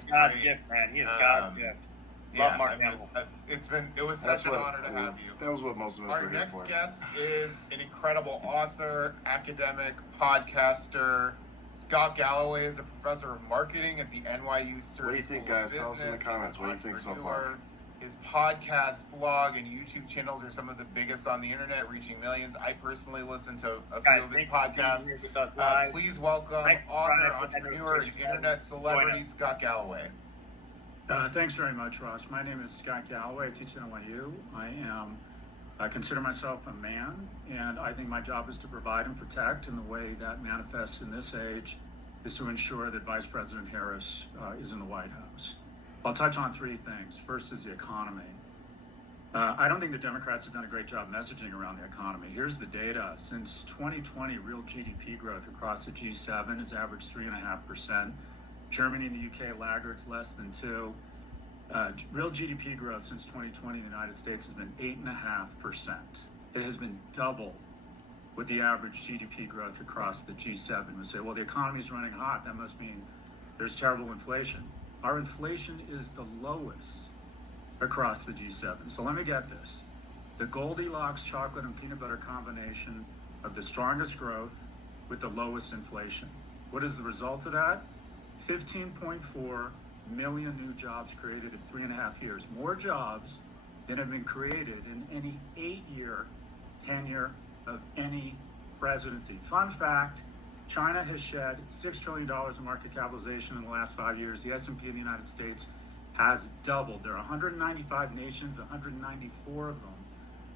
is God's gift, man. He is God's gift. Love Mark Hamill. It was such an honor to have you. That was what most of us were here for. Our next guest is an incredible author, academic, podcaster. Scott Galloway is a professor of marketing at the NYU Stern What do you think, guys? Tell us in the comments. What do you think so far? His podcast, blog, and YouTube channels are some of the biggest on the internet, reaching millions. I personally listen to a few of his podcasts. Please welcome author, entrepreneur, and internet celebrity, Scott Galloway. Thanks very much, Ross. My name is Scott Galloway. I teach at NYU. I consider myself a man, and I think my job is to provide and protect, and the way that manifests in this age is to ensure that Vice President Harris is in the White House. I'll touch on three things. First is the economy. I don't think the Democrats have done a great job messaging around the economy. Here's the data. Since 2020, real GDP growth across the G7 has averaged 3.5%. Germany and the UK laggards less than 2%. Real GDP growth since 2020 in the United States has been 8.5%. It has been double with the average GDP growth across the G7. We say, well, the economy's running hot. That must mean there's terrible inflation. Our inflation is the lowest across the G7. So let me get this. The Goldilocks chocolate and peanut butter combination of the strongest growth with the lowest inflation. What is the result of that? 15.4 million new jobs created in 3.5 years. More jobs than have been created in any 8-year tenure of any presidency. Fun fact, China has shed $6 trillion in market capitalization in the last 5 years. The S&P in the United States has doubled. There are 195 nations, 194 of them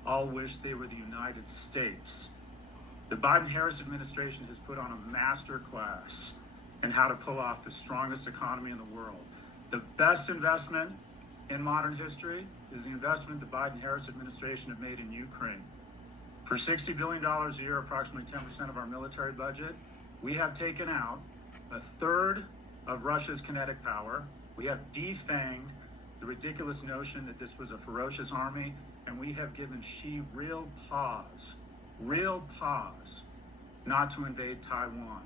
all wish they were the United States. The Biden-Harris administration has put on a master class in how to pull off the strongest economy in the world. The best investment in modern history is the investment the Biden-Harris administration have made in Ukraine. For $60 billion a year, approximately 10% of our military budget, we have taken out a third of Russia's kinetic power. We have defanged the ridiculous notion that this was a ferocious army, and we have given Xi real pause not to invade Taiwan.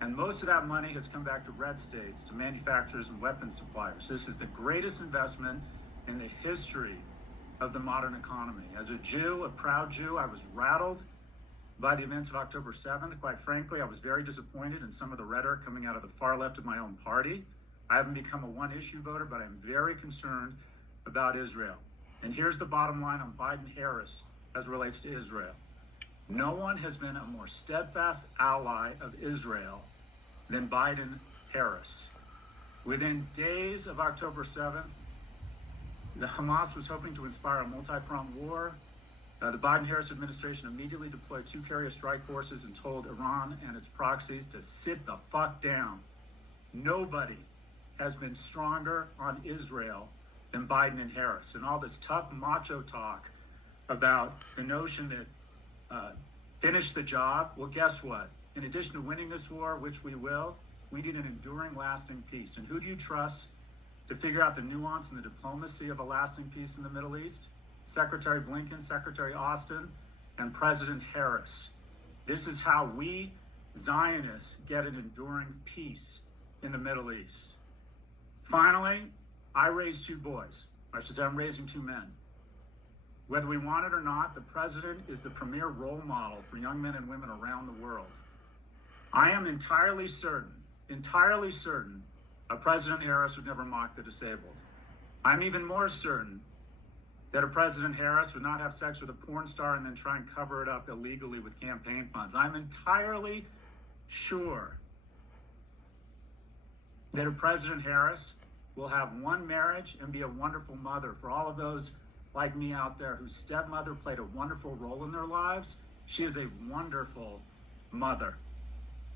And most of that money has come back to red states, to manufacturers and weapons suppliers. This is the greatest investment in the history of the modern economy. As a Jew, a proud Jew, I was rattled by the events of October 7th. Quite frankly, I was very disappointed in some of the rhetoric coming out of the far left of my own party. I haven't become a one-issue voter, but I'm very concerned about Israel. And here's the bottom line on Biden-Harris as it relates to Israel. No one has been a more steadfast ally of Israel than Biden-Harris. Within days of October 7th, the Hamas was hoping to inspire a multi-front war. The Biden-Harris administration immediately deployed 2 carrier strike forces and told Iran and its proxies to sit the fuck down. Nobody has been stronger on Israel than Biden and Harris. And all this tough macho talk about the notion that finish the job. Well, guess what? In addition to winning this war, which we will, we need an enduring, lasting peace. And who do you trust to figure out the nuance and the diplomacy of a lasting peace in the Middle East? Secretary Blinken, Secretary Austin, and President Harris. This is how we Zionists get an enduring peace in the Middle East. Finally, I raised 2 boys. I should say I'm raising 2 men. Whether we want it or not, the president is the premier role model for young men and women around the world. I am entirely certain a President Harris would never mock the disabled. I'm even more certain that a President Harris would not have sex with a porn star and then try and cover it up illegally with campaign funds. I'm entirely sure that a President Harris will have one marriage and be a wonderful mother for all of those like me out there whose stepmother played a wonderful role in their lives. She is a wonderful mother.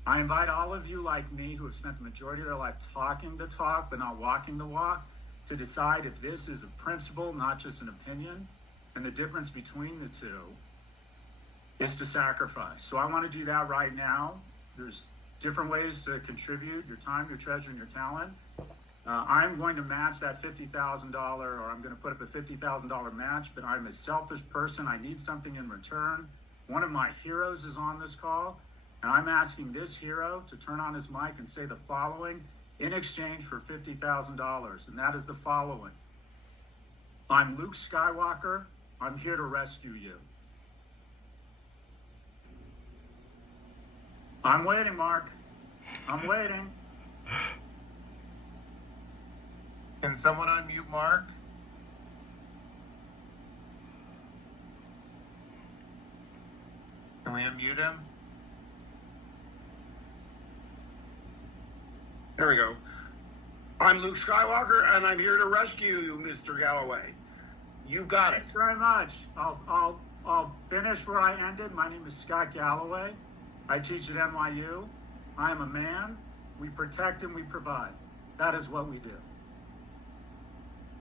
I invite all of you like me who have spent the majority of their life talking the talk but not walking the walk to decide if this is a principle, not just an opinion, and the difference between the two is to sacrifice. So I want to do that right now. There's different ways to contribute your time, your treasure, and your talent. I'm going to match that $50,000, or I'm going to put up a $50,000 match, but I'm a selfish person. I need something in return. One of my heroes is on this call, and I'm asking this hero to turn on his mic and say the following in exchange for $50,000, and that is the following. I'm Luke Skywalker. I'm here to rescue you. I'm waiting, Mark. I'm waiting. Can someone unmute Mark? Can we unmute him? There we go. I'm Luke Skywalker, and I'm here to rescue you, Mr. Galloway. You've got it. Thanks very much. I'll finish where I ended. My name is Scott Galloway. I teach at NYU. I am a man. We protect and we provide. That is what we do.